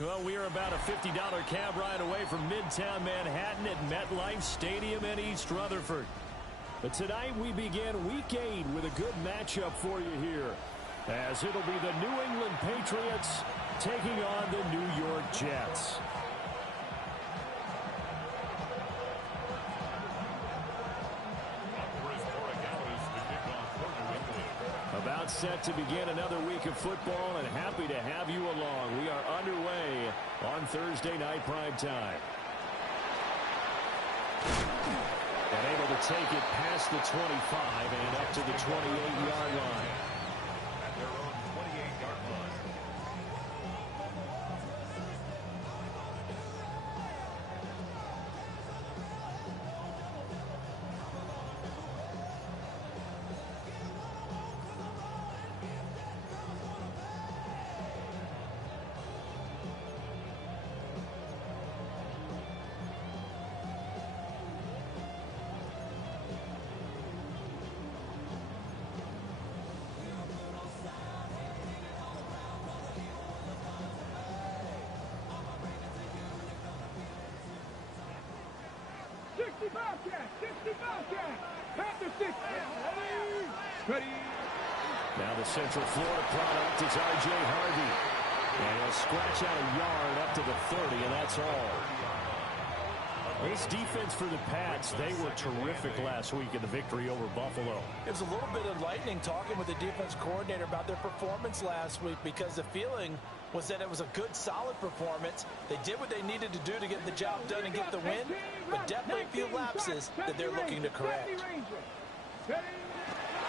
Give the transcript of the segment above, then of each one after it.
Well, we are about a $50 cab ride away from Midtown Manhattan at MetLife Stadium in East Rutherford. But tonight we begin Week 8 with a good matchup for you here, as it'll be the New England Patriots taking on the New York Jets. About set to begin another week of football, and happy to have you along. We are underway on Thursday night prime time. And able to take it past the 25 and up to the 28-yard line. At their own 28-yard line. Now the Central Florida product is R.J. Harvey. And he'll scratch out a yard up to the 30, and that's all. This defense for the Pats, they were terrific last week in the victory over Buffalo. It was a little bit enlightening talking with the defense coordinator about their performance last week, because the feeling was that it was a good, solid performance. They did what they needed to do to get the job done and get the win, but definitely a few lapses that they're looking to correct.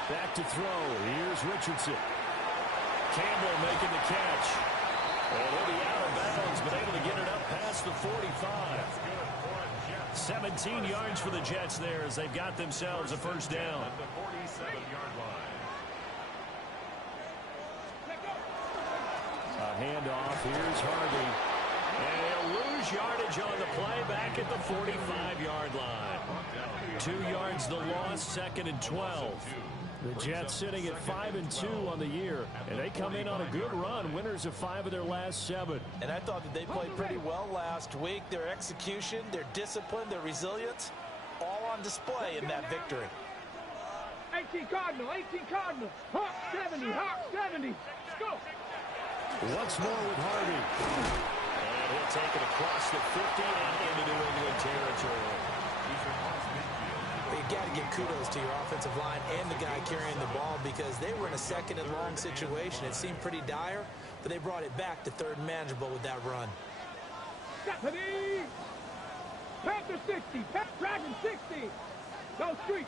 Back to throw. Here's Richardson. Campbell making the catch. And he'll be out of bounds, but able to get it up past the 45. 17 yards for the Jets there as they've got themselves a first down. At the 47-yard line. A handoff. Here's Harvey. And he'll lose yardage on the play back at the 45-yard line. 2 yards the loss, 2nd and 12. The Jets sitting at 5-2 on the year, and they come in on a good run, winners of 5 of their last 7. And I thought that they played pretty well last week. Their execution, their discipline, their resilience, all on display in that victory. 18 Cardinal, 18 Cardinal. Hawk 70, Hawk 70. Let's go. Once more with Harvey. And he'll take it across the 50 and into New England territory. You got to give kudos to your offensive line and the guy carrying the ball, because they were in a 2nd and long situation. It seemed pretty dire, but they brought it back to 3rd and manageable with that run. Panther 60, Dragon 60. Go street.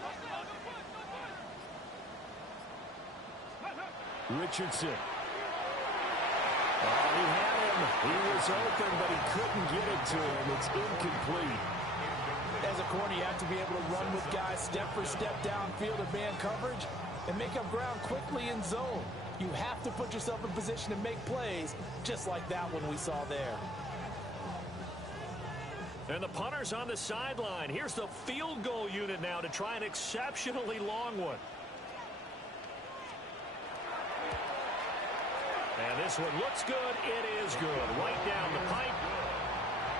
Richardson. Oh, he had him. He was open, but he couldn't get it to him. It's incomplete. As a corner, you have to be able to run with guys step for step downfield of man coverage and make up ground quickly in zone. You have to put yourself in position to make plays, just like that one we saw there. And the punter's on the sideline. Here's the field goal unit now to try an exceptionally long one. And this one looks good. It is good. Right down the pipe.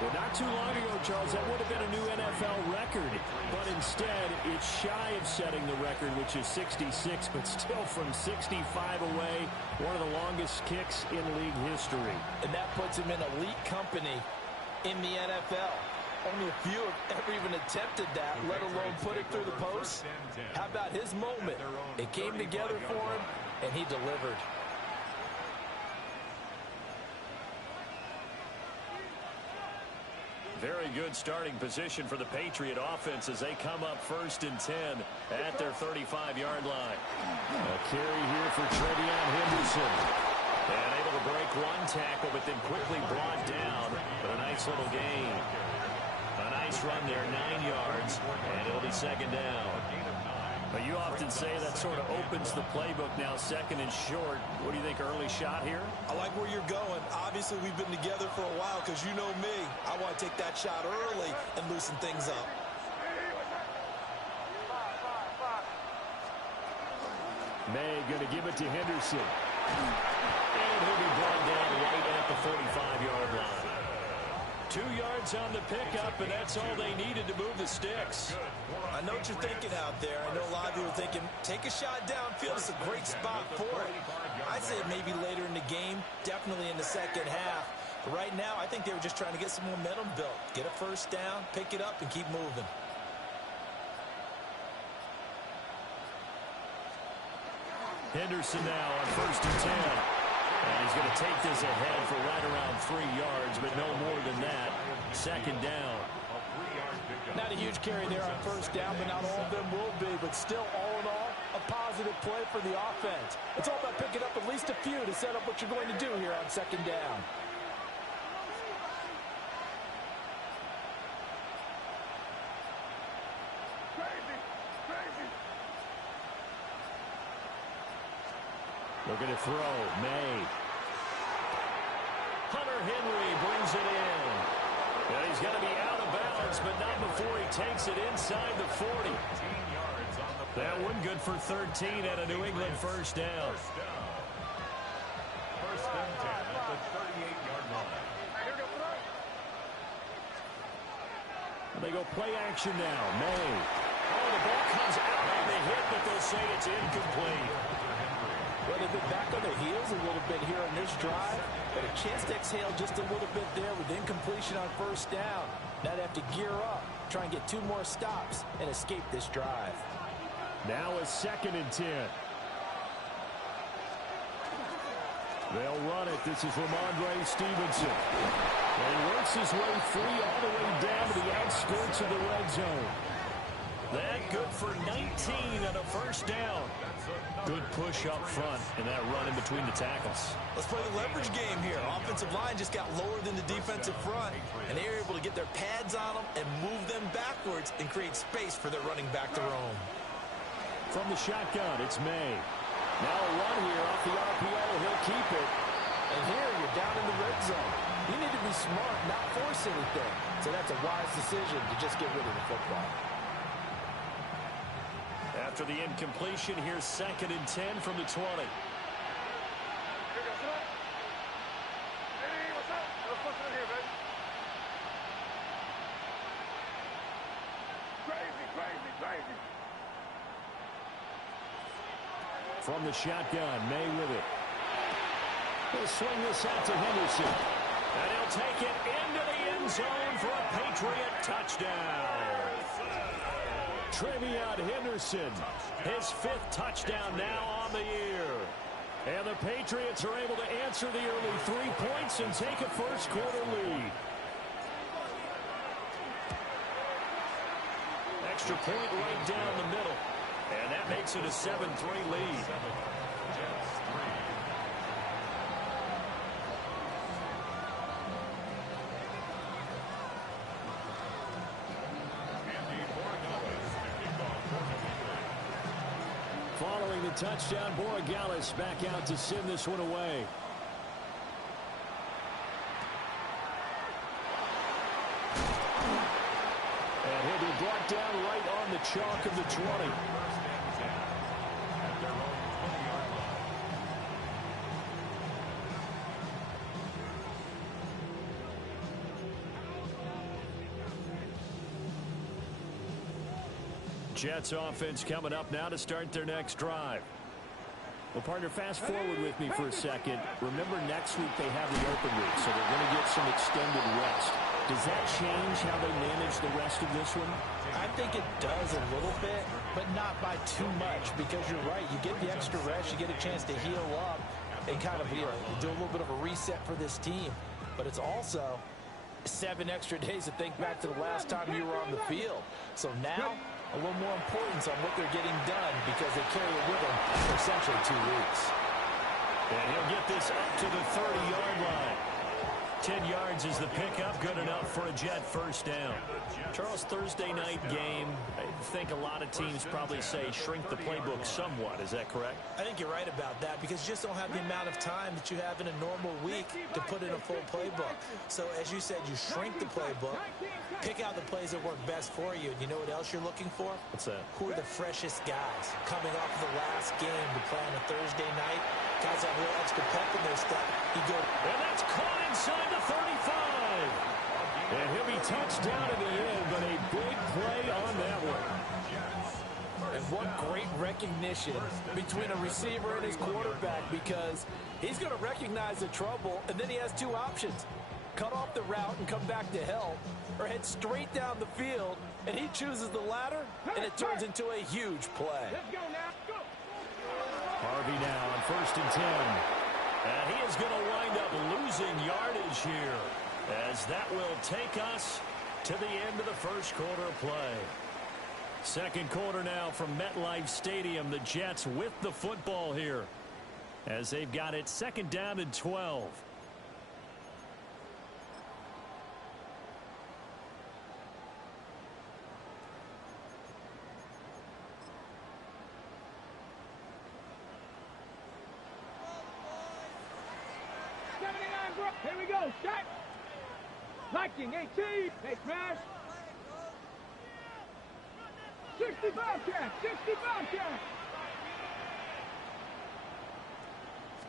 Well, not too long ago, Charles, that would have been a new NFL record. But instead, it's shy of setting the record, which is 66, but still from 65 away, one of the longest kicks in league history. And that puts him in elite company in the NFL. Only a few have ever even attempted that, let alone put it through the post. How about his moment? It came together for him, and he delivered. Very good starting position for the Patriot offense as they come up 1st and 10 at their 35-yard line. A carry here for Trevion Henderson. And able to break one tackle, but then quickly brought down. But a nice little gain. A nice run there, 9 yards, and it'll be 2nd down. But you often say that sort of opens the playbook now, 2nd and short. What do you think, early shot here? I like where you're going. Obviously, we've been together for a while, because you know me. I want to take that shot early and loosen things up. May going to give it to Henderson. And he'll be brought down right at the the 45-yard line. 2 yards on the pickup, and that's all they needed to move the sticks. I know what you're thinking out there. I know a lot of you are thinking, take a shot downfield. It's a great spot for it. I'd say maybe later in the game, definitely in the second half. But right now, I think they were just trying to get some momentum built. Get a first down, pick it up, and keep moving. Henderson now on 1st and 10. And he's going to take this ahead for right around 3 yards, but no more than that. 2nd down. Not a huge carry there on 1st down, but not all of them will be. But still, all in all, a positive play for the offense. It's all about picking up at least a few to set up what you're going to do here on 2nd down. Looking to throw. May. Hunter Henry brings it in. And he's got to be out of bounds, but not before he takes it inside the 40. That one good for 13 at a New England 1st down. 1st and 10 at the 38-yard line. They go play action now. May. Oh, the ball comes out on the hit, but they'll say it's incomplete. Well, they've been back on their heels a little bit here on this drive, but a chance to exhale just a little bit there with incompletion on 1st down. Now they have to gear up, try and get 2 more stops, and escape this drive. Now a 2nd and 10. They'll run it. This is Ramondre Stevenson. And he works his way free all the way down to the outskirts of the red zone. That good for 19 on a 1st down. Good push up front and that run in between the tackles. Let's play the leverage game here. Offensive line just got lower than the defensive front, and they were able to get their pads on them and move them backwards and create space for their running back to roam. From the shotgun, it's May. Now a run here off the RPO. He'll keep it. And here you're down in the red zone. You need to be smart, not force anything. So that's a wise decision to just get rid of the football. After the incompletion, here's 2nd and 10 from the 20. From the shotgun, May with it. He'll swing this out to Henderson. And he'll take it into the end zone for a Patriot touchdown. Trevion Henderson, his 5th touchdown now on the year. And the Patriots are able to answer the early 3 points and take a 1st quarter lead. Extra point right down the middle. And that makes it a 7-3 lead. Following the touchdown, Borregales back out to send this one away. And he'll be brought down right on the chalk of the 20. Jets offense coming up now to start their next drive. Well, partner, fast forward with me for a second. Remember, next week they have the open week, so they're going to get some extended rest. Does that change how they manage the rest of this one? I think it does a little bit, but not by too much, because you're right. You get the extra rest, you get a chance to heal up and kind of do a little bit of a reset for this team. But it's also 7 extra days to think back to the last time you were on the field. So now, a little more importance on what they're getting done because they carry it with them for essentially 2 weeks. And he'll get this up to the 30-yard line. 10 yards is the pickup. Good enough for a Jet first down. Charles, Thursday night game, I think a lot of teams probably say shrink the playbook somewhat. Is that correct? I think you're right about that because you just don't have the amount of time that you have in a normal week to put in a full playbook. So, as you said, you shrink the playbook, pick out the plays that work best for you. And you know what else you're looking for? What's that? Who are the freshest guys coming off of the last game to play on a Thursday night? Guys have a little extra pep in their step. And that's caught inside the 35. And he'll be touched down in the end, but a big play on that one. And what great recognition between a receiver and his quarterback, because he's going to recognize the trouble, and then he has two options. Cut off the route and come back to help, or head straight down the field, and he chooses the latter, and it turns into a huge play. Let's go now. Go. Harvey now on 1st and 10. And he is going to wind up losing yardage here, as that will take us to the end of the first quarter of play. Second quarter now from MetLife Stadium. The Jets with the football here, as they've got it 2nd down and 12. Here we go. Shot. Liking 18. They smash. 65 catch. 65 catch.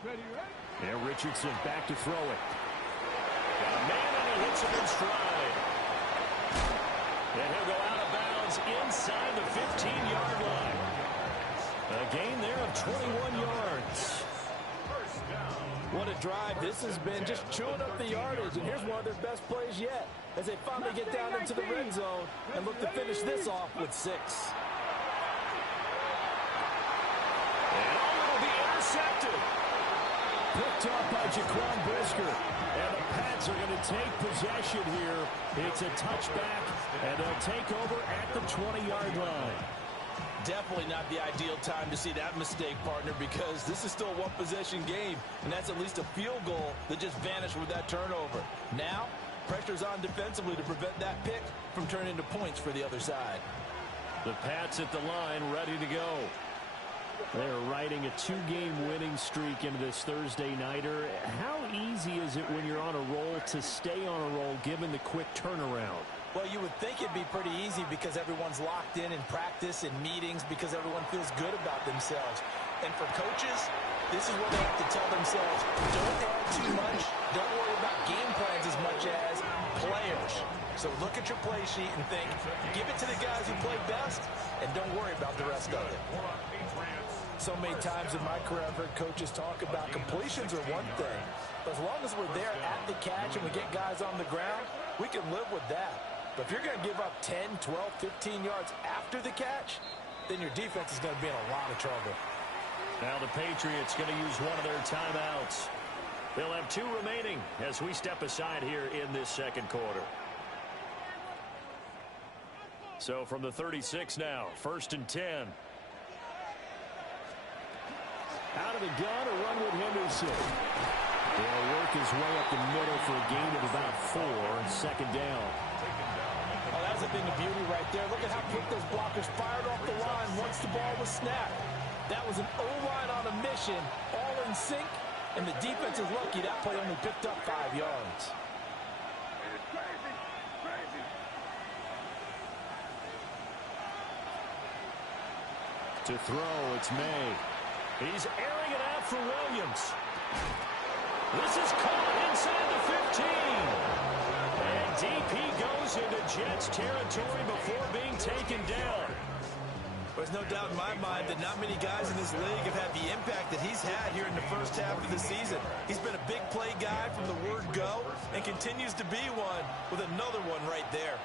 Ready, right? And Richardson back to throw it. Got a man, and he hits him in stride. And he'll go out of bounds inside the 15-yard line. A gain there of 21 yards. What a drive. This has been just chewing up the yardage, and here's one of their best plays yet as they finally get down into the red zone and look to finish this off with 6. And will be intercepted. Picked up by Jaquan Brisker. And the Pats are going to take possession here. It's a touchback, and they'll take over at the 20-yard line. Definitely not the ideal time to see that mistake, partner, because this is still a one-possession game, and that's at least a field goal that just vanished with that turnover. Now, pressure's on defensively to prevent that pick from turning into points for the other side. The Pats at the line, ready to go. They're riding a 2-game winning streak into this Thursday nighter. How easy is it when you're on a roll to stay on a roll given the quick turnaround? Well, you would think it'd be pretty easy because everyone's locked in practice and meetings because everyone feels good about themselves. And for coaches, this is what they have to tell themselves. Don't add too much. Don't worry about game plans as much as players. So look at your play sheet and think, give it to the guys who play best, and don't worry about the rest of it. So many times in my career, I've heard coaches talk about completions are one thing. But as long as we're there at the catch and we get guys on the ground, we can live with that. But if you're going to give up 10, 12, 15 yards after the catch, then your defense is going to be in a lot of trouble. Now the Patriots going to use one of their timeouts. They'll have 2 remaining as we step aside here in this second quarter. So from the 36 now, 1st and 10. Out of the gun, a run with Henderson. They'll work his way up the middle for a gain of about 4, 2nd down. Oh, that's a thing of beauty right there. Look at how quick those blockers fired off the line once the ball was snapped. That was an O-line on a mission, all in sync, and the defense is lucky that play only picked up 5 yards. To throw, it's May. He's airing it out for Williams. This is caught inside the 15. And DP goes into Jets territory before being taken down. There's no doubt in my mind that not many guys in this league have had the impact that he's had here in the first half of the season. He's been a big play guy from the word go and continues to be one with another one right there.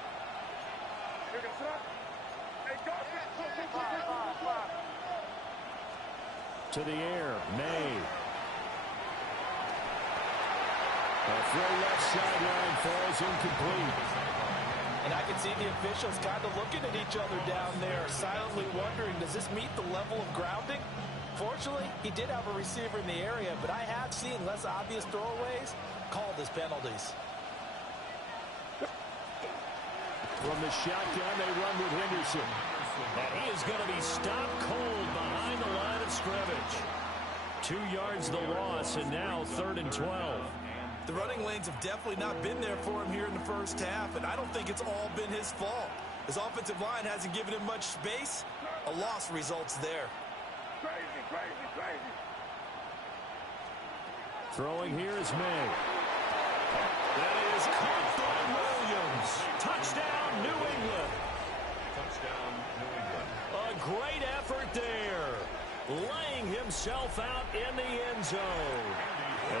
To the air, May. A throw left sideline falls incomplete. And I can see the officials kind of looking at each other down there, silently wondering, does this meet the level of grounding? Unfortunately, he did have a receiver in the area, but I have seen less obvious throwaways called as penalties. From the shotgun, they run with Henderson. And he is going to be stopped cold behind the line of scrimmage. 2 yards the loss, and now 3rd and 12. The running lanes have definitely not been there for him here in the first half, and I don't think it's all been his fault. His offensive line hasn't given him much space. A loss results there. Crazy, crazy, crazy. Throwing here is May. That is caught by Williams. Touchdown, New England. Touchdown, New England. A great effort there. Laying himself out in the end zone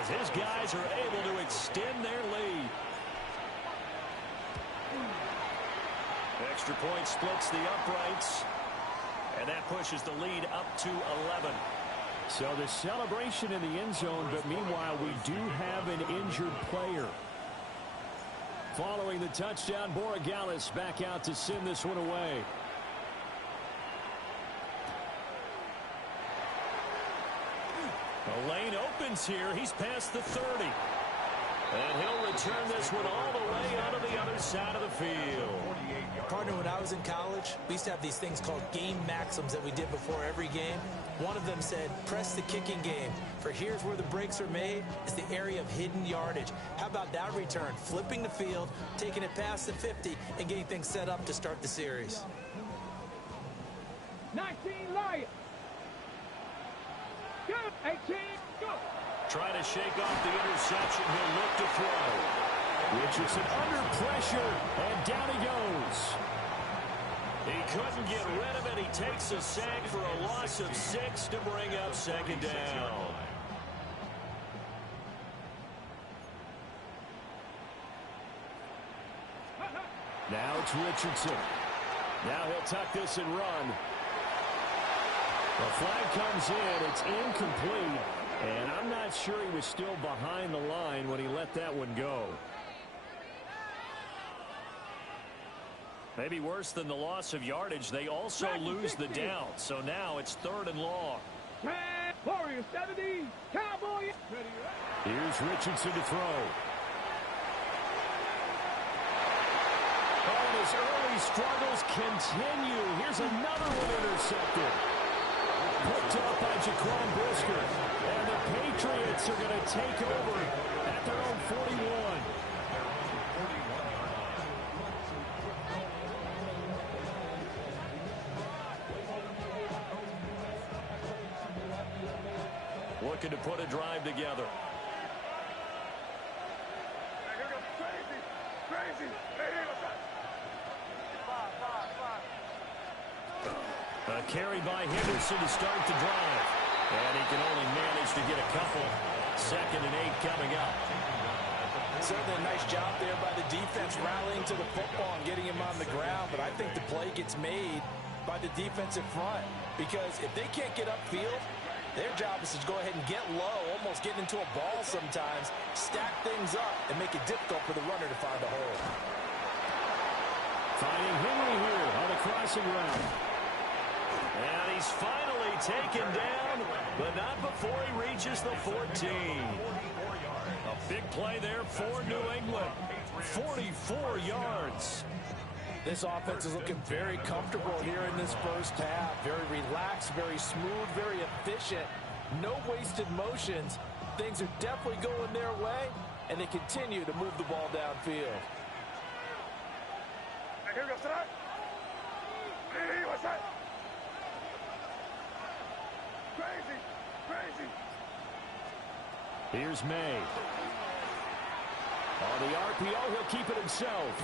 as his guys are able to extend their lead. Extra point splits the uprights, and that pushes the lead up to 11. So the celebration in the end zone, but meanwhile we do have an injured player. Following the touchdown, Borregales back out to send this one away. The lane opens here. He's past the 30. And he'll return this one all the way onto the other side of the field. Partner, when I was in college, we used to have these things called game maxims that we did before every game. One of them said, press the kicking game. For here's where the breaks are made, is the area of hidden yardage. How about that return? Flipping the field, taking it past the 50, and getting things set up to start the series. 19 Lions. Go, 18, go. Trying to shake off the interception. He'll look to throw. Richardson under pressure, and down he goes. He couldn't get rid of it. He takes a sack for a loss of 6 to bring up 2nd down. Now it's Richardson. Now he'll tuck this and run. The flag comes in. It's incomplete. And I'm not sure he was still behind the line when he let that one go. Maybe worse than the loss of yardage, they also lose the down. So now it's 3rd and long. Warriors 70, Cowboy. Here's Richardson to throw. Oh, and his early struggles continue. Here's another one intercepted. Picked up by Jaquan Brisker. And the Patriots are going to take over at their own 41. Looking to put a drive together. Crazy, crazy. A carry by Henderson to start the drive. And he can only manage to get a couple. 2nd and 8 coming up. Certainly a nice job there by the defense rallying to the football and getting him on the ground. But I think the play gets made by the defensive front. Because if they can't get upfield, their job is to go ahead and get low, almost get into a ball sometimes, stack things up, and make it difficult for the runner to find a hole. Finding Henry here on the crossing route. And he's finally taken down, but not before he reaches the 14. A big play there for New England. 44 yards. This offense is looking very comfortable here in this first half. Very relaxed, very smooth, very efficient. No wasted motions. Things are definitely going their way, and they continue to move the ball downfield. Here goes that. Hey, what's that? Crazy, crazy. Here's May. On the RPO, he'll keep it himself.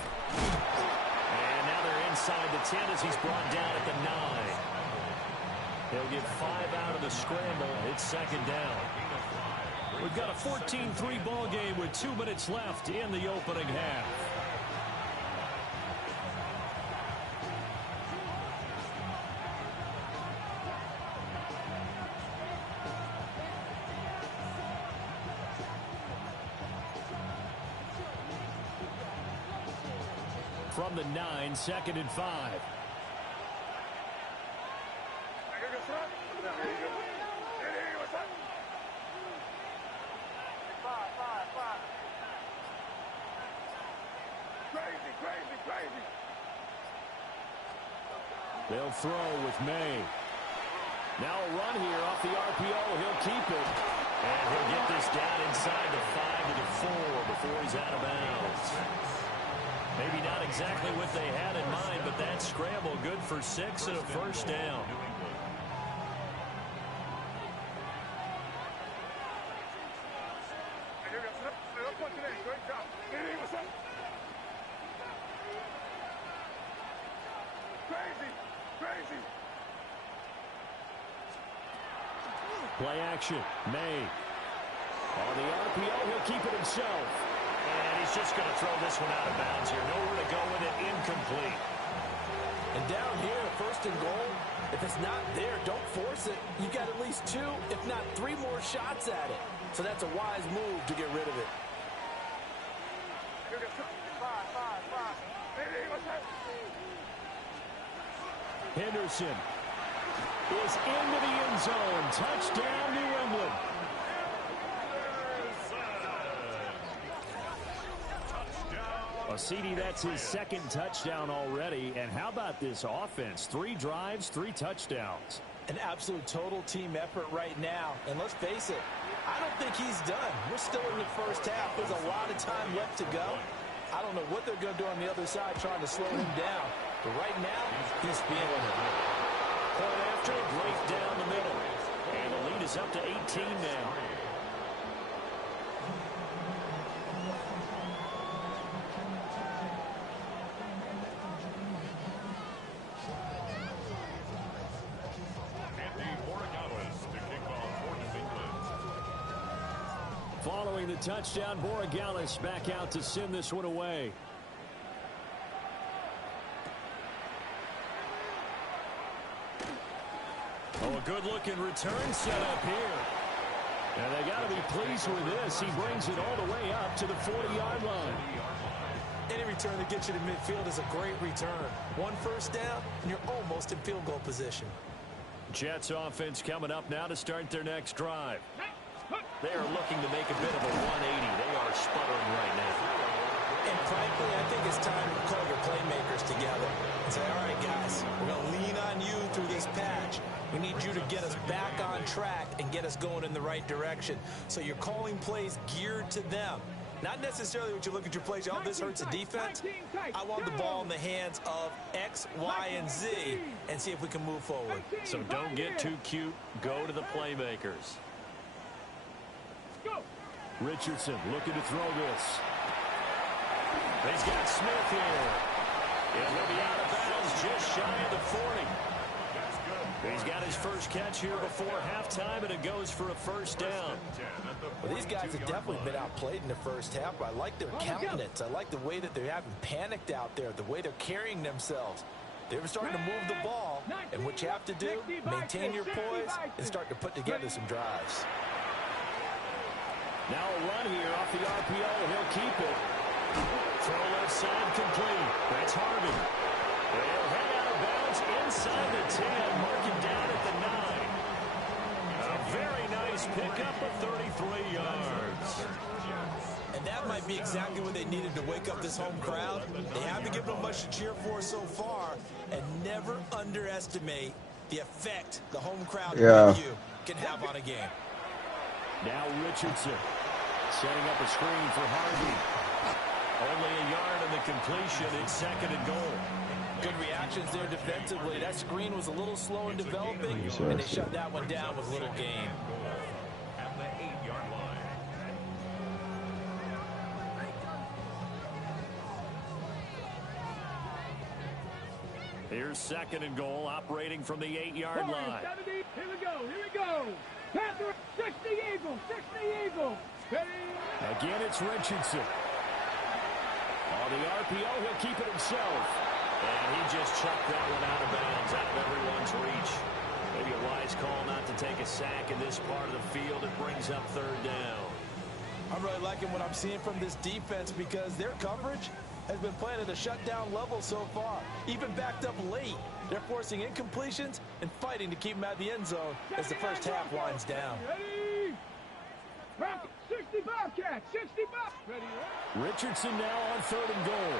And now they're inside the 10 as he's brought down at the 9. He'll get 5 out of the scramble. It's 2nd down. We've got a 14-3 ball game with 2 minutes left in the opening half. From the 9, 2nd and 5. They'll throw with May. Now a run here off the RPO. He'll keep it. And he'll get this down inside the 5 to the 4 before he's out of bounds. Maybe not exactly what they had in mind, but that scramble good for 6 and a first down. Play action. May. On the RPO, he'll keep it himself. And he's just going to throw this one out of bounds here. Nowhere to go with it. Incomplete. And down here, 1st and goal, if it's not there, don't force it. You got at least 2, if not 3 more shots at it. So that's a wise move to get rid of it. Henderson is into the end zone. Touchdown, New England. CD, that's his 2nd touchdown already. And how about this offense? 3 drives, 3 touchdowns. An absolute total team effort right now. And let's face it, I don't think he's done. We're still in the first half. There's a lot of time left to go. I don't know what they're going to do on the other side trying to slow him down. But right now, he's feeling it. Point after, break down the middle. And the lead is up to 18 now. Following the touchdown, Borregales back out to send this one away. Oh, a good-looking return set up here. And they got to be pleased with this. He brings it all the way up to the 40-yard line. Any return that gets you to midfield is a great return. 1 first down, and you're almost in field goal position. Jets offense coming up now to start their next drive. They are looking to make a bit of a 180. They are sputtering right now. And frankly, I think it's time to call your playmakers together and say, all right, guys, we're going to lean on you through this patch. We need you to get us back on track and get us going in the right direction. So you're calling plays geared to them. Not necessarily what you look at your plays, oh, this hurts the defense. I want the ball in the hands of X, Y, and Z and see if we can move forward. So don't get too cute. Go to the playmakers. Richardson looking to throw this. He's got Smith here. He'll be out of bounds just shy of the 40. He's got his first catch here before halftime, and it goes for a first down. Well, these guys have definitely been outplayed in the first half. I like their countenance. I like the way that they haven't panicked out there, the way they're carrying themselves. They're starting to move the ball, and what you have to do, maintain your poise and start to put together some drives. Now a run here off the RPO. He'll keep it. Throw left side complete. That's Harvey. They'll head out of bounds inside the 10. Marking down at the 9. A very nice pickup of 33 yards. And that might be exactly what they needed to wake up this home crowd. They haven't given them much to cheer for so far. And never underestimate the effect the home crowd with you can have on a game. Now Richardson setting up a screen for Harvey. Only a yard in the completion. It's 2nd and goal. Good reactions there defensively. That screen was a little slow in developing, and they shut that one down with little gain. At the 8-yard line. Here's 2nd and goal, operating from the 8-yard line. 70. Here we go. Panther, 60 Eagle. Ready? Again, it's Richardson. On the RPO, he'll keep it himself. And he just chucked that one out of bounds, out of everyone's reach. Maybe a wise call not to take a sack in this part of the field. It brings up 3rd down. I'm really liking what I'm seeing from this defense because their coverage has been playing at a shutdown level so far. Even backed up late. They're forcing incompletions and fighting to keep them out of the end zone as the first half winds down. Ready? 60 Bobcats, 60 Bobcats. Ready? Richardson now on 3rd and goal.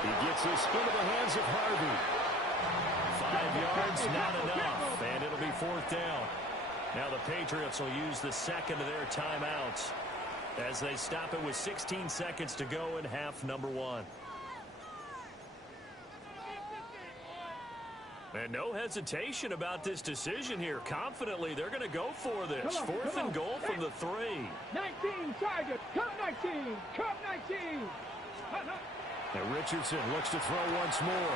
He gets this into the hands of Harvey. yards, not enough, and it'll be 4th down. Now the Patriots will use the second of their timeouts as they stop it with 16 seconds to go in half number 1. And no hesitation about this decision here. Confidently, they're going to go for this. 4th and goal from the 3. 19 Chargers. Cup 19. Cup 19. And Richardson looks to throw once more.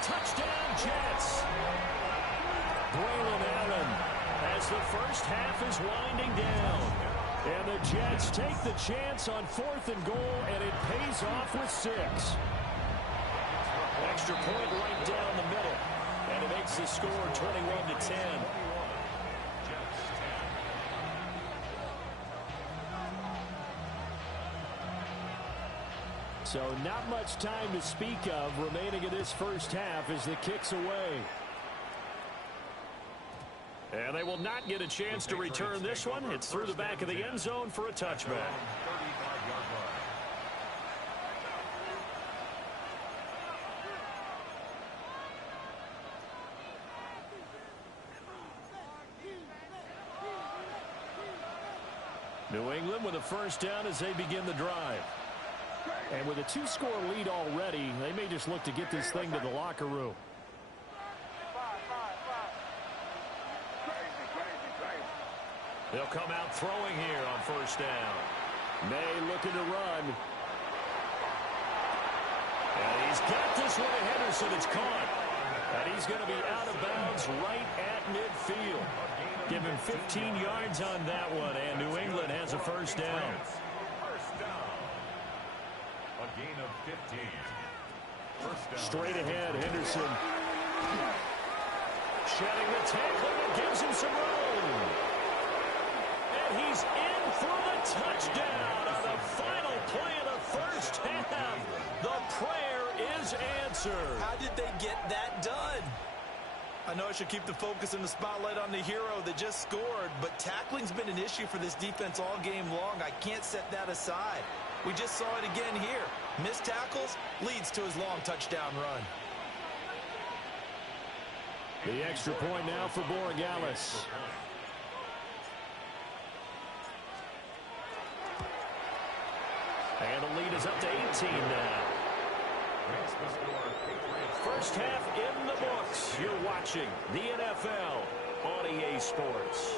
Touchdown, Jets. Braylon Allen as the first half is winding down. And the Jets take the chance on 4th and goal, and it pays off with 6. Extra point right down the middle. And it makes the score 21-10. So not much time to speak of remaining in this first half as the kick's away. And they will not get a chance to return this one. It's through the back of the end zone for a touchback. New England with a first down as they begin the drive. And with a 2-score lead already, they may just look to get this thing to the locker room. They'll come out throwing here on first down. May looking to run. And he's got this one to Henderson. It's caught. And he's going to be out of bounds right at midfield. Give him 15 yards on that one, and New England has a first down. First down. A gain of 15. First down. Straight ahead, Henderson. Shedding the tackle, and gives him some room. And he's in for the touchdown on the final play of the first half. The prayer is answered. How did they get that done? I know I should keep the focus and the spotlight on the hero that just scored, but tackling's been an issue for this defense all game long. I can't set that aside. We just saw it again here. Missed tackles leads to his long touchdown run. The extra point now for Borregales. And the lead is up to 18 now. First half in the books. You're watching the NFL on EA Sports.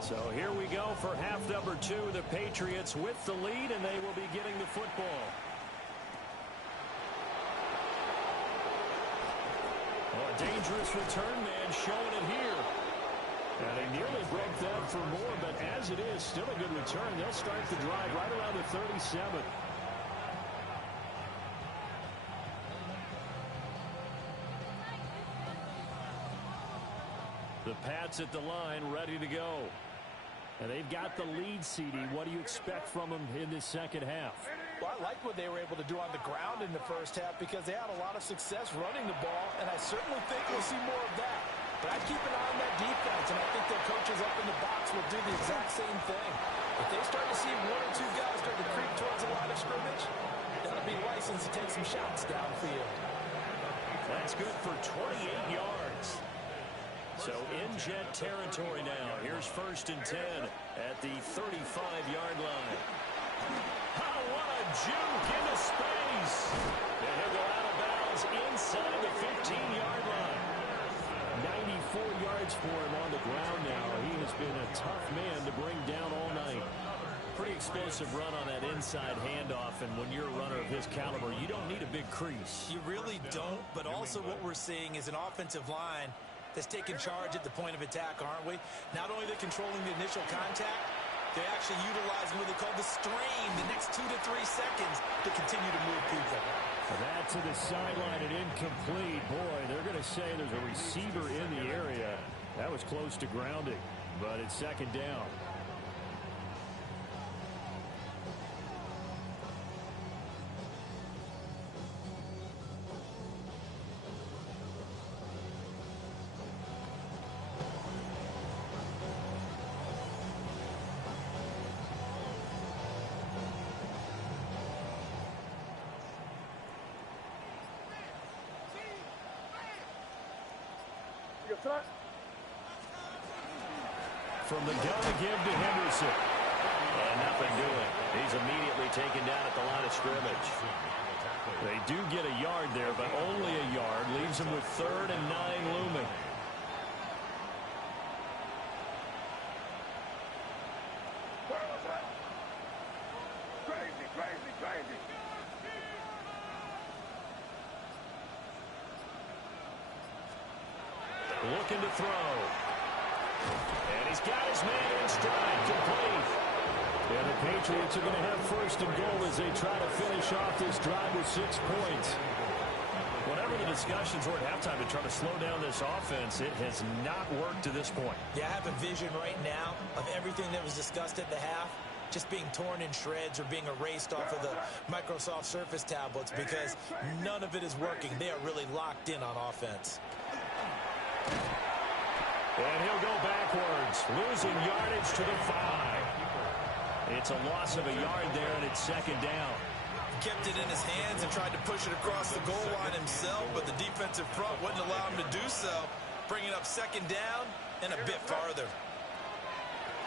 So here we go for half number 2. The Patriots with the lead, and they will be getting the football. Oh, a dangerous return man showing it here. And they nearly broke that for more, but as it is, still a good return. They'll start the drive right around the 37. The Pats at the line, ready to go. And they've got the lead, CD. What do you expect from them in this second half? Well, I like what they were able to do on the ground in the first half because they had a lot of success running the ball, and I certainly think we'll see more of that. But I keep an eye on that defense, and I think their coaches up in the box will do the exact same thing. If they start to see 1 or 2 guys start to creep towards the line of scrimmage, that'll be licensed to take some shots downfield. That's good for 28 yards. So in Jet territory now. Here's 1st and 10 at the 35-yard line. Oh, what a juke into space. And he'll go out of bounds inside the 15-yard line. 94 yards for him on the ground now. He has been a tough man to bring down all night. Pretty explosive run on that inside handoff, and when you're a runner of his caliber, you don't need a big crease. You really don't, but also what we're seeing is an offensive line that's taking charge at the point of attack, aren't we? Not only are they controlling the initial contact, they're actually utilizing what they call the strain the next 2 to 3 seconds to continue to move people. That to the sideline and incomplete. Boy, they're going to say there's a receiver in the area. That was close to grounding, but it's 2nd down. From the gun to give to Henderson. And nothing doing. He's immediately taken down at the line of scrimmage. They do get a yard there, but only a yard. Leaves them with 3rd and 9 looming. Looking to throw. And he's got his man in stride, complete. And the Patriots are going to have 1st and goal as they try to finish off this drive with 6 points. Whatever the discussions were at halftime to try to slow down this offense, it has not worked to this point. Yeah, I have a vision right now of everything that was discussed at the half just being torn in shreds or being erased off of the Microsoft Surface tablets because none of it is working. They are really locked in on offense. And he'll go backwards, losing yardage to the 5. It's a loss of a yard there, and it's 2nd down. Kept it in his hands and tried to push it across the goal line himself, but the defensive front wouldn't allow him to do so. Bringing up 2nd down and a bit farther.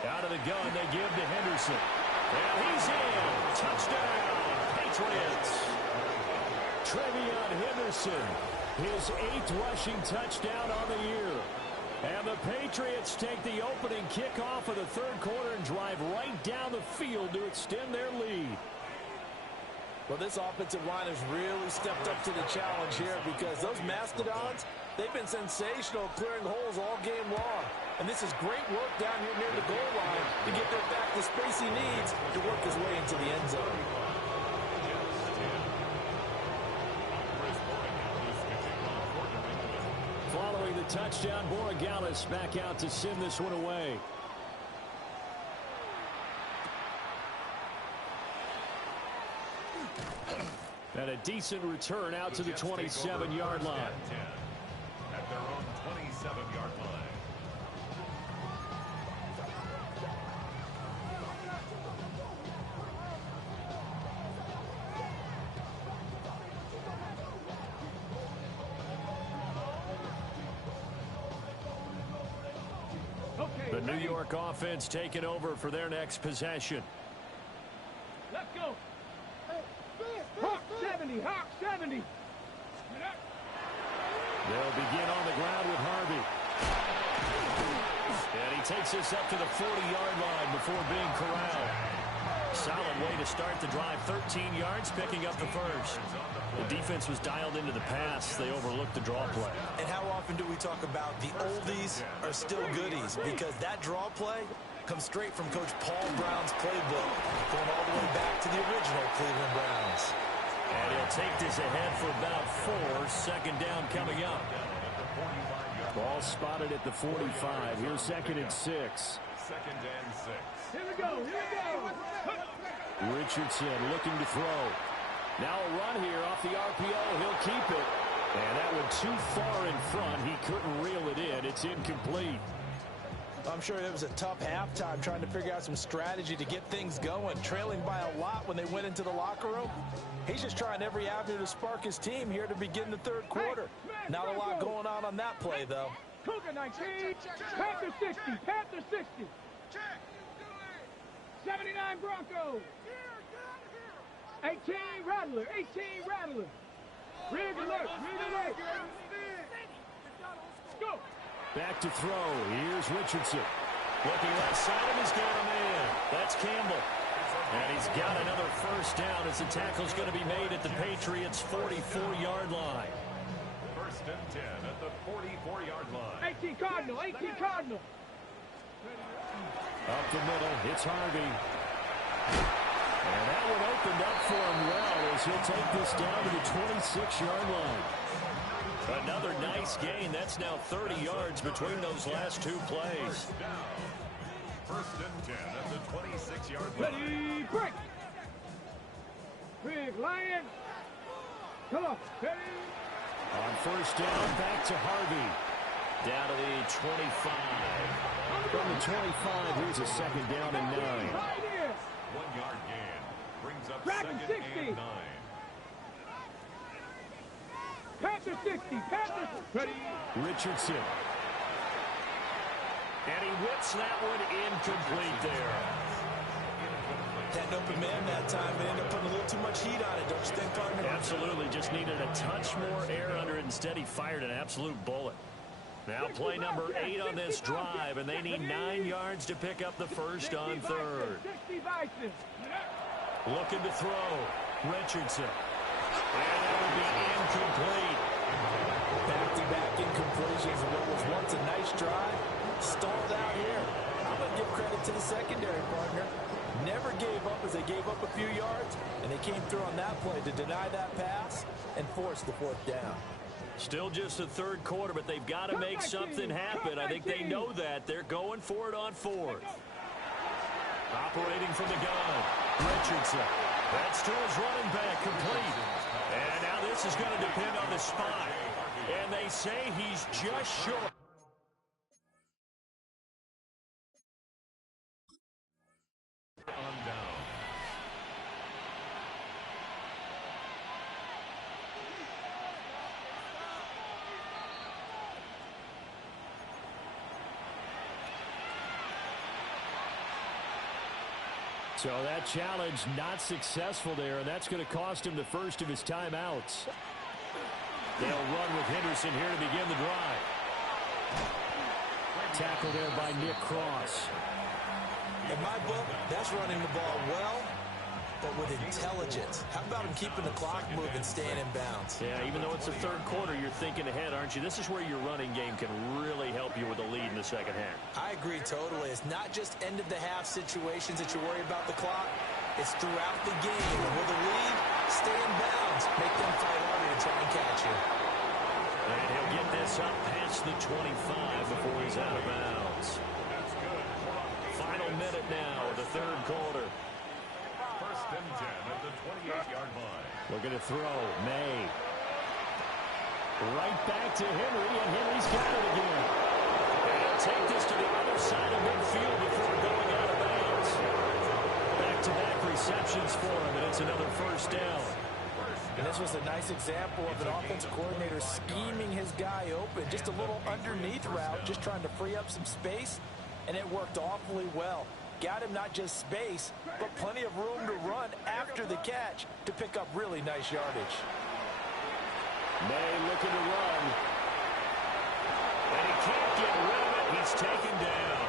Out of the gun, they give to Henderson. And he's in. Touchdown, Patriots. Trevion Henderson, his 8th rushing touchdown on the year. And the Patriots take the opening kickoff of the 3rd quarter and drive right down the field to extend their lead. Well, this offensive line has really stepped up to the challenge here because those Mastodons, they've been sensational clearing holes all game long. And this is great work down here near the goal line to get there back the space he needs to work his way into the end zone. Following the touchdown, Borregales back out to send this one away. And a decent return out to the 27-yard line. At their own 27-yard line. The New York offense taking over for their next possession. Let's go. Hawk 70, Hawk 70. They'll begin on the ground with Harvey. And he takes this up to the 40-yard line before being corralled. Solid way to start the drive. 13 yards, picking up the 1st. The defense was dialed into the pass. They overlooked the draw play. And how often do we talk about the oldies are still goodies? Because that draw play comes straight from Coach Paul Brown's playbook, going all the way back to the original Cleveland Browns. And he'll take this ahead for about 4. 2nd down coming up. Ball spotted at the 45. Here's 2nd and 6. 2nd and 6. Here we go, here we go. Richardson looking to throw. Now a run here off the RPO. He'll keep it. And that one too far in front. He couldn't reel it in. It's incomplete. I'm sure it was a tough halftime trying to figure out some strategy to get things going. Trailing by a lot when they went into the locker room. He's just trying every avenue to spark his team here to begin the 3rd quarter. Not a lot going on that play, though. Cougar 19, Panther 60, Panther 60. 79 Broncos. 18 Rattler, 18 Rattler. Rig alert, rig alert. Go. Back to throw. Here's Richardson. Looking left side of his game in. That's Campbell. And he's got another 1st down as the tackle's going to be made at the Patriots' 44-yard line. 1st and 10 at the 44-yard line. 18 Cardinal, 18 Cardinal. Up the middle, it's Harvey. And that one opened up for him well as he'll take this down to the 26-yard line. Another nice gain. That's now 30 yards between those last 2 plays. 1st and 10 at the 26-yard line. Ready, break. Big Lion. Come on, ready. On 1st down, back to Harvey. Down to the 25. From the 25, here's a 2nd down and 9. Right here. 1-yard gain. Brings up Dragon 2nd 60. and 9. Panther 60, Panther. Ready. Richardson. And he whips that one incomplete there. Had an open man that time, but ended up putting a little too much heat on it, don't you think, partner? Absolutely. Just needed a touch more air under it. Instead, he fired an absolute bullet. Now play number 8 on this drive, and they need 9 yards to pick up the first on third. Looking to throw. Richardson. And that would be incomplete. Back-to-back incompletions of what was once a nice drive. Stalled out here. I'm going to give credit to the secondary, partner. Never gave up as they gave up a few yards, and they came through on that play to deny that pass and force the fourth down. Still just the third quarter, but they've got to make something happen. I think they know that. They're going for it on fourth. Operating from the gun. Richardson. That's to his running back, complete. And now this is going to depend on the spot. And they say he's just short. On down. So that challenge not successful there, and that's going to cost him the first of his timeouts. They'll run with Henderson here to begin the drive. Tackle there by Nick Cross. In my book, that's running the ball well, but with intelligence. How about him keeping the clock moving, staying in bounds? Yeah, even though it's the third quarter, you're thinking ahead, aren't you? This is where your running game can really help you with a lead in the second half. I agree totally. It's not just end-of-the-half situations that you worry about the clock. It's throughout the game. With a lead, stay in bounds. Make them fight harder to try and catch you. And he'll get this up past the 25 before he's out of bounds. Final minute now of the third quarter. First and 10 at the 28-yard line. Looking to throw. May. Right back to Henry, and Henry's got it again. And he'll take this to the other side of midfield before going out of bounds. Back-to-back receptions for him, and it's another first down. And this was a nice example of an offensive coordinator scheming his guy open. Just a little underneath route, just trying to free up some space, and it worked awfully well. Got him not just space, but plenty of room to run after the catch to pick up really nice yardage. May looking to run. And he can't get rid of it. He's taken down.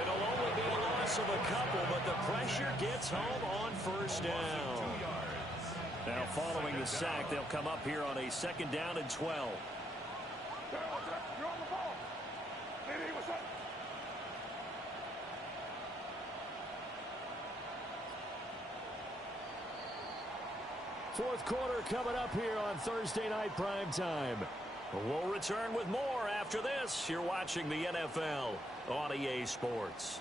It'll only be a loss of a couple, but the pressure gets home on first down. Now following the sack, they'll come up here on a second down and 12. You're on the ball. Lady, what's up? Fourth quarter coming up here on Thursday Night Primetime. We'll return with more after this. You're watching the NFL on EA Sports.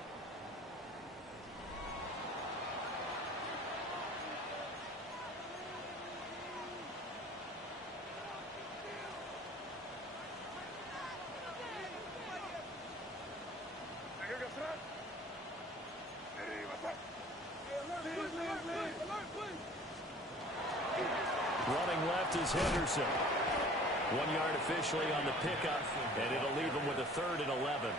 Running left is Henderson. 1 yard officially on the pickup, and it'll leave him with a third and 11.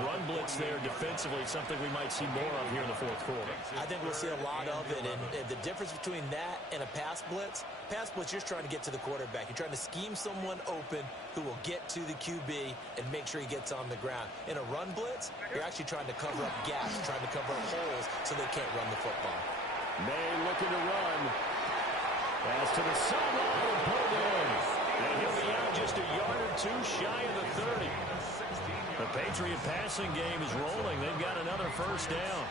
Run blitz there defensively, something we might see more of here in the fourth quarter. I think we'll see a lot of it, and the difference between that and a pass blitz, you're just trying to get to the quarterback. You're trying to scheme someone open who will get to the QB and make sure he gets on the ground. In a run blitz, you're actually trying to cover up gaps, trying to cover up holes so they can't run the football. May looking to run. Pass to the sideline and pulled in. And he'll be out just a yard or two shy of the 30. The Patriot passing game is rolling. They've got another first down.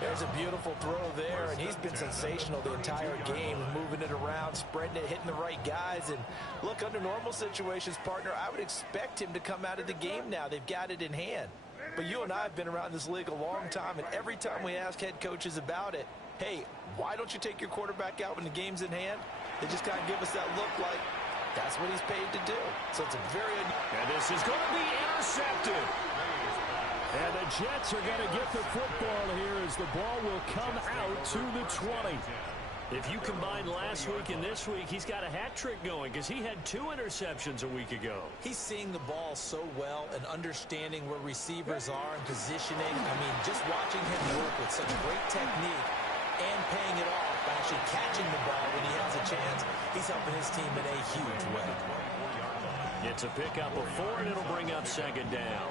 There's a beautiful throw there, and he's been sensational the entire game, moving it around, spreading it, hitting the right guys. And look, under normal situations, partner, I would expect him to come out of the game now. They've got it in hand. But you and I have been around this league a long time, and every time we ask head coaches about it, hey, why don't you take your quarterback out when the game's in hand? They just kind of give us that look like that's what he's paid to do. So it's a very... And this is going to be intercepted. And the Jets are going to get the football here as the ball will come out to the 20. If you combine last week and this week, he's got a hat trick going because he had 2 interceptions a week ago. He's seeing the ball so well and understanding where receivers are and positioning. I mean, just watching him work with such great technique and paying it off by actually catching the ball when he has a chance, he's helping his team in a huge way. It's a pickup of 4, and it'll bring up 2nd down.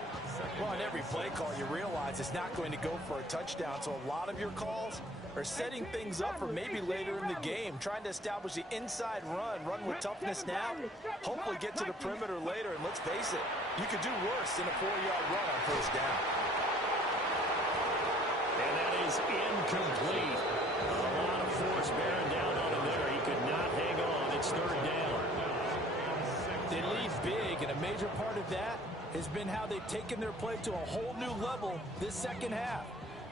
Well, on every play call, you realize it's not going to go for a touchdown, so a lot of your calls are setting things up for maybe later in the game, trying to establish the inside run with toughness now, hopefully get to the perimeter later, and let's face it, you could do worse than a 4-yard run on 1st down. And that is incomplete. A lot of force bearing down on him there. He could not hang on. It's 3rd down. They lead big, and a major part of that has been how they've taken their play to a whole new level this 2nd half.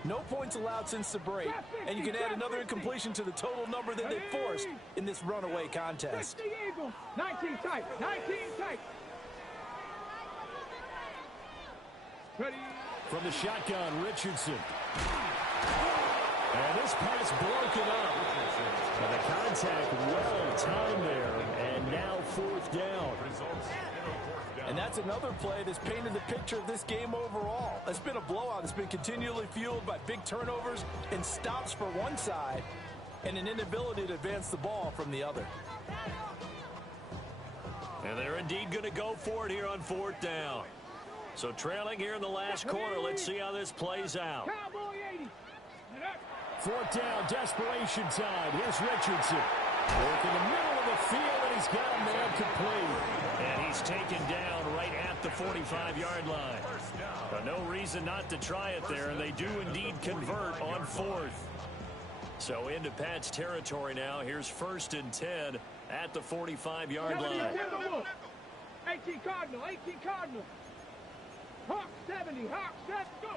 No points allowed since the break, and you can add another incompletion to the total number that they forced in this runaway contest. 19 tight, 19 tight. Ready. From the shotgun, Richardson. And this pass broken up. And the contact well timed there, and now 4th down. And that's another play that's painted the picture of this game overall. It's been a blowout. It's been continually fueled by big turnovers and stops for one side and an inability to advance the ball from the other. And they're indeed going to go for it here on 4th down. So trailing here in the last quarter, let's see how this plays out. Cowboy 80. 4th down, desperation time. Here's Richardson. Work in the middle of the field, and he's got a man complete. And he's taken down right at the 45-yard line. But no reason not to try it there, and they do indeed convert on 4th. So into Pat's territory now. Here's 1st and 10 at the 45-yard line. 18 Cardinal, 18 Cardinal. Hawk 70, Hawk 70, go.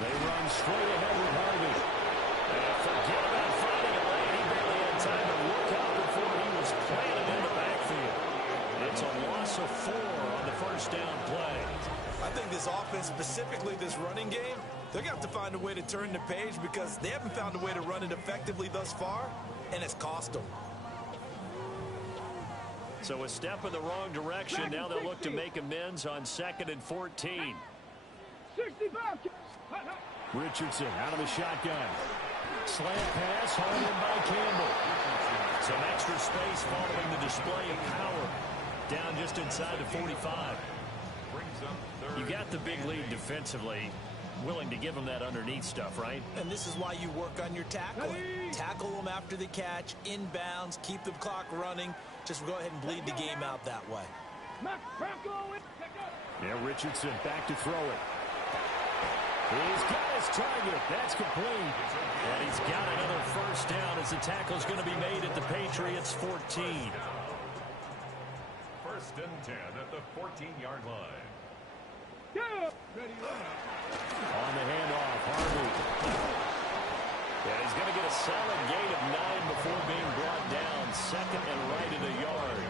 They run straight ahead with Harvey. And forget about finding a lane. He barely had time to look out before he was planted in the backfield. It's a loss of 4 on the 1st down play. I think this offense, specifically this running game, they're going to have to find a way to turn the page because they haven't found a way to run it effectively thus far, and it's cost them. So a step in the wrong direction. Now they'll look to make amends on 2nd and 14. 65. Richardson out of the shotgun. Slant pass, hauled in by Campbell. Some extra space following the display of power. Down just inside the 45. You got the big lead defensively. Willing to give them that underneath stuff, right? And this is why you work on your tackling. Tackle them after the catch, inbounds, keep the clock running. Just go ahead and bleed the game out that way. Yeah, Richardson back to throw it. He's got his target. That's complete. And he's got another 1st down as the tackle's going to be made at the Patriots' 14. 1st and 10 at the 14-yard line. On the handoff, Harvey. Yeah, he's going to get a solid gain of 9 before being brought down. 2nd and right in a yard.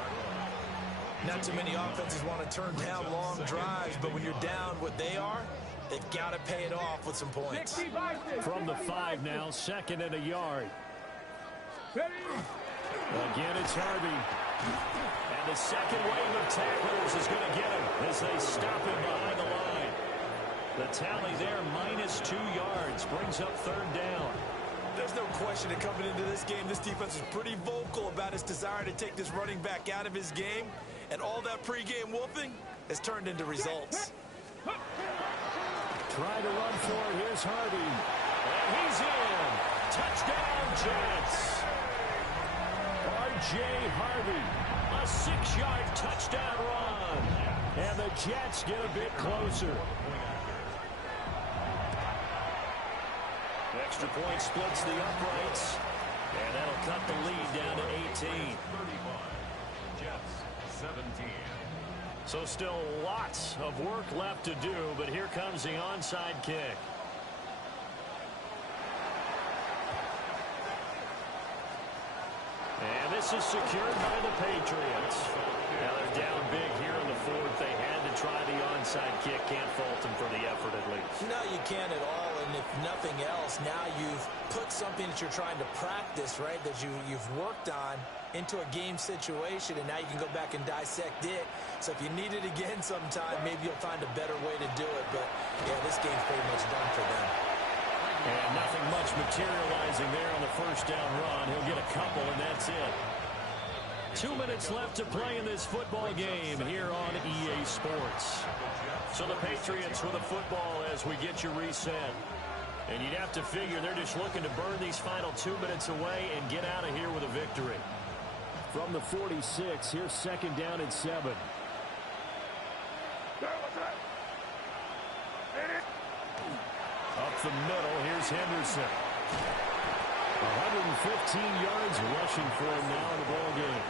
Not too many offenses want to turn down long drives, but when you're down what they are, they've got to pay it off with some points. From the 5 now, 2nd and a yard. Again, it's Harvey. And the second wave of tacklers is going to get him as they stop him behind the line. The tally there, -2 yards, brings up 3rd down. There's no question that coming into this game, this defense is pretty vocal about its desire to take this running back out of his game. And all that pregame wolfing has turned into results. Try to run for it. Here's Harvey. And he's in. Touchdown, Jets. R.J. Harvey. A 6-yard touchdown run. And the Jets get a bit closer. Extra point splits the uprights. And that'll cut the lead down to 18. 35. Jets 17. So still lots of work left to do, but here comes the onside kick. And this This is secured by the Patriots. Now they're down big here in the fourth. They had to try the onside kick. Can't fault them for the effort at least. No, you can't at all. And if nothing else, now you've put something that you're trying to practice, right, that you've worked on into a game situation, and now you can go back and dissect it. So if you need it again sometime, maybe you'll find a better way to do it. But, yeah, this game's pretty much done for them. And nothing much materializing there on the first down run. He'll get a couple, and that's it. 2 minutes left to play in this football game here on EA Sports. So the Patriots with the football as we get you reset. And you'd have to figure they're just looking to burn these final 2 minutes away and get out of here with a victory. From the 46, here's second down and 7. Up the middle, here's Henderson. 115 yards rushing for him now in the ball game.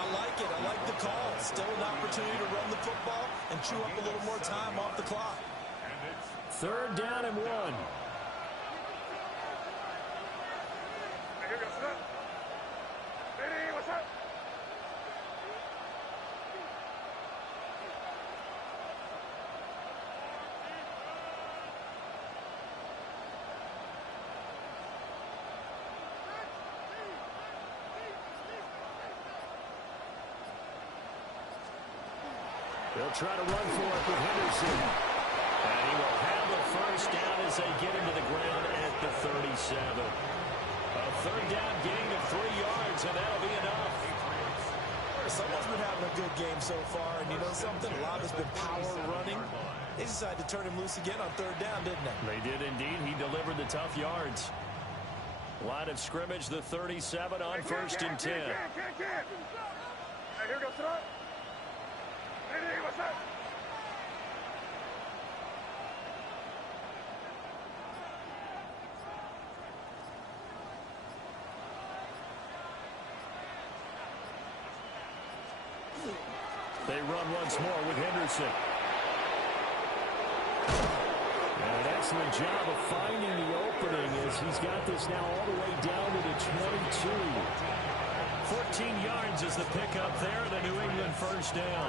I like it. I like the call. Still an opportunity to run the football and chew up a little more time off the clock. Third down and 1. They'll try to run for it with Henderson. And he will have the first down as they get him to the ground at the 37. A third down gain of 3 yards, and that'll be enough. Someone's been having a good game so far, and you know something? A lot has been power running. They decided to turn him loose again on third down, didn't they? They did indeed. He delivered the tough yards. Line of scrimmage, the 37 on first and 10. Here goes throw. What's up? They run once more with Henderson. And an excellent job of finding the opening as he's got this now all the way down to the 22. 14 yards is the pickup there, the New England first down.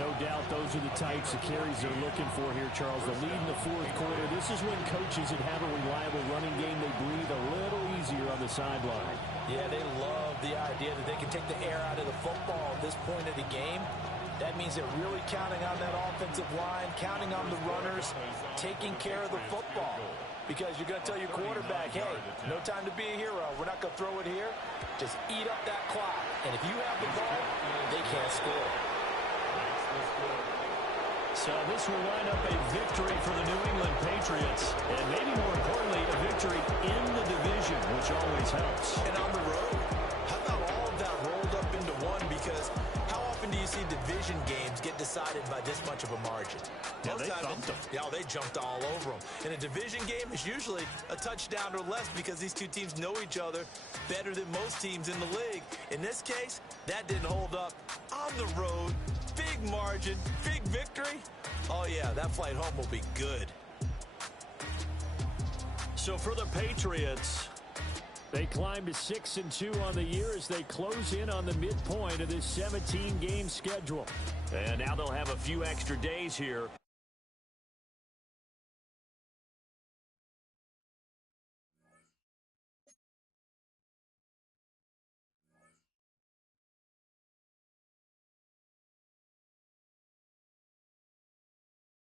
No doubt those are the types of carries they're looking for here, Charles. The lead in the fourth quarter. This is when coaches that have a reliable running game, they breathe a little easier on the sideline. Yeah, they love the idea that they can take the air out of the football at this point of the game. That means they're really counting on that offensive line, counting on the runners, taking care of the football. Because you're going to tell your quarterback, hey, no time to be a hero. We're not going to throw it here. Just eat up that clock. And if you have the ball, they can't score. So this will wind up a victory for the New England Patriots. And maybe more importantly, a victory in the division, which always helps. And on the road, how about all of that rolled up into one? Because how often do you see division games get decided by this much of a margin? Yeah, they thumped them. Yeah, they jumped all over them. In a division game, it's usually a touchdown or less because these two teams know each other better than most teams in the league. In this case, that didn't hold up. On the road, big margin, big victory. Oh, yeah, that flight home will be good. So for the Patriots, they climb to 6-2 on the year as they close in on the midpoint of this 17-game schedule. And now they'll have a few extra days here